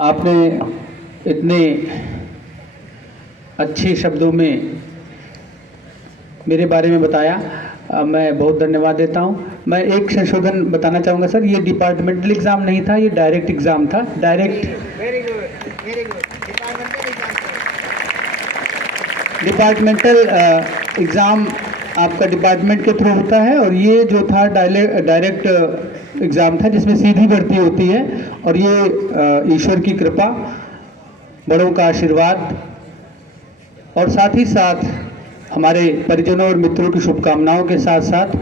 आपने इतने अच्छे शब्दों में मेरे बारे में बताया, मैं बहुत धन्यवाद देता हूं। मैं एक संशोधन बताना चाहूँगा सर, ये डिपार्टमेंटल एग्ज़ाम नहीं था, ये डायरेक्ट एग्ज़ाम था। Direct very good departmental exam. Departmental exam आपका डिपार्टमेंट के थ्रू होता है, और ये जो था डायरेक्ट एग्ज़ाम था जिसमें सीधी भर्ती होती है। और ये ईश्वर की कृपा, बड़ों का आशीर्वाद और साथ ही साथ हमारे परिजनों और मित्रों की शुभकामनाओं के साथ साथ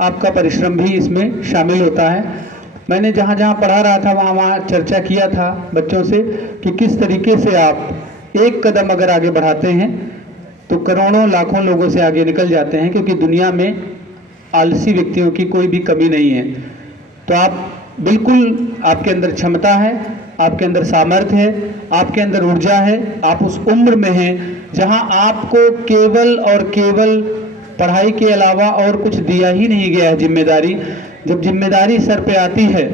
आपका परिश्रम भी इसमें शामिल होता है। मैंने जहाँ जहाँ पढ़ा रहा था वहाँ वहाँ चर्चा किया था बच्चों से कि किस तरीके से आप एक कदम अगर आगे बढ़ाते हैं तो करोड़ों लाखों लोगों से आगे निकल जाते हैं, क्योंकि दुनिया में आलसी व्यक्तियों की कोई भी कमी नहीं है। तो आप बिल्कुल, आपके अंदर क्षमता है, आपके अंदर सामर्थ्य है, आपके अंदर ऊर्जा है। आप उस उम्र में हैं जहां आपको केवल और केवल पढ़ाई के अलावा और कुछ दिया ही नहीं गया है जिम्मेदारी। जब जिम्मेदारी सर पे आती है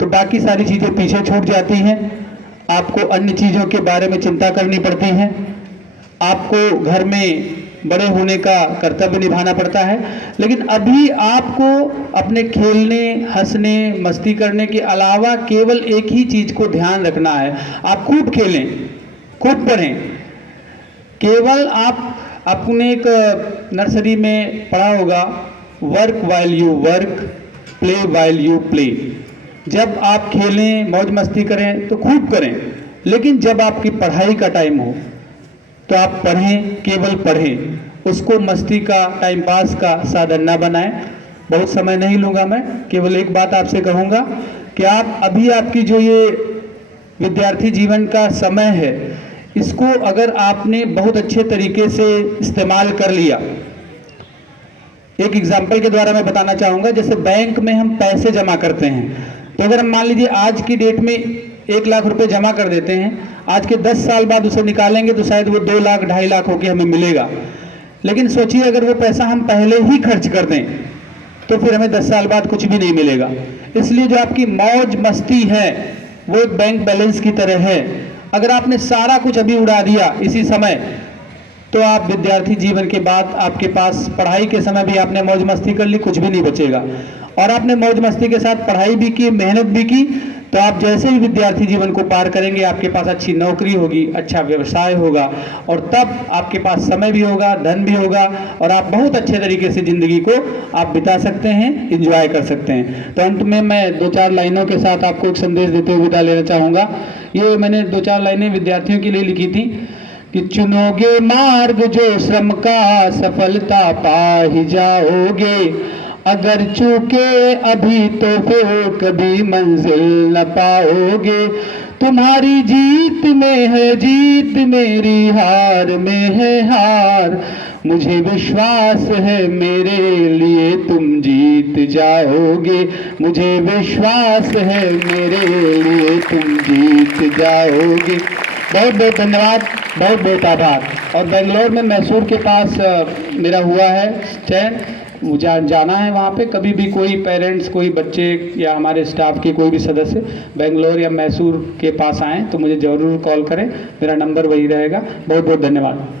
तो बाकी सारी चीज़ें पीछे छूट जाती हैं। आपको अन्य चीज़ों के बारे में चिंता करनी पड़ती है। आपको घर में बड़े होने का कर्तव्य निभाना पड़ता है, लेकिन अभी आपको अपने खेलने, हंसने, मस्ती करने के अलावा केवल एक ही चीज़ को ध्यान रखना है। आप खूब खेलें, खूब पढ़ें। केवल आपने एक नर्सरी में पढ़ा होगा, work while you work, play while you play. जब आप खेलें, मौज मस्ती करें तो खूब करें, लेकिन जब आपकी पढ़ाई का टाइम हो तो आप पढ़ें, केवल पढ़ें। उसको मस्ती का, टाइम पास का साधन ना बनाएं। बहुत समय नहीं लूँगा मैं, केवल एक बात आपसे कहूँगा कि आप अभी आपकी जो ये विद्यार्थी जीवन का समय है, इसको अगर आपने बहुत अच्छे तरीके से इस्तेमाल कर लिया। एक एग्जाम्पल के द्वारा मैं बताना चाहूँगा, जैसे बैंक में हम पैसे जमा करते हैं, तो अगर हम मान लीजिए आज की डेट में 1 लाख रुपए जमा कर देते हैं, आज के 10 साल बाद उसे निकालेंगे तो शायद वो 2 लाख 2.5 लाख होके हमें मिलेगा। लेकिन सोचिए अगर वो पैसा हम पहले ही खर्च कर दें तो फिर हमें 10 साल बाद कुछ भी नहीं मिलेगा। इसलिए जो आपकी मौज मस्ती है वो एक बैंक बैलेंस की तरह है। अगर आपने सारा कुछ अभी उड़ा दिया इसी समय, तो आप विद्यार्थी जीवन के बाद आपके पास पढ़ाई के समय भी आपने मौज मस्ती कर ली, कुछ भी नहीं बचेगा। और आपने मौज मस्ती के साथ पढ़ाई भी की, मेहनत भी की, तो आप जैसे ही विद्यार्थी जीवन को पार करेंगे आपके पास अच्छी नौकरी होगी, अच्छा व्यवसाय होगा, और तब आपके पास समय भी होगा, धन भी होगा, और आप बहुत अच्छे तरीके से ज़िंदगी को आप बिता सकते हैं, एंजॉय कर सकते हैं। तो अंत में मैं 2-4 लाइनों के साथ आपको एक संदेश देते हुए विदा लेना चाहूँगा। ये मैंने 2-4 लाइनें विद्यार्थियों के लिए लिखी थी कि चुनोगे मार्ग जो श्रम का, सफलता पा ही जाओगे। अगर चूके अभी तो फिर कभी मंजिल न पाओगे। तुम्हारी जीत में है जीत, मेरी हार में है हार। मुझे विश्वास है मेरे लिए तुम जीत जाओगे। मुझे विश्वास है मेरे लिए तुम जीत जाओगे। बहुत बहुत धन्यवाद, बहुत बहुत आभार। और बेंगलोर में मैसूर के पास मेरा हुआ है चयन, जाना है वहाँ पे। कभी भी कोई पेरेंट्स, कोई बच्चे या हमारे स्टाफ के कोई भी सदस्य बेंगलोर या मैसूर के पास आएँ तो मुझे ज़रूर कॉल करें, मेरा नंबर वही रहेगा। बहुत बहुत धन्यवाद।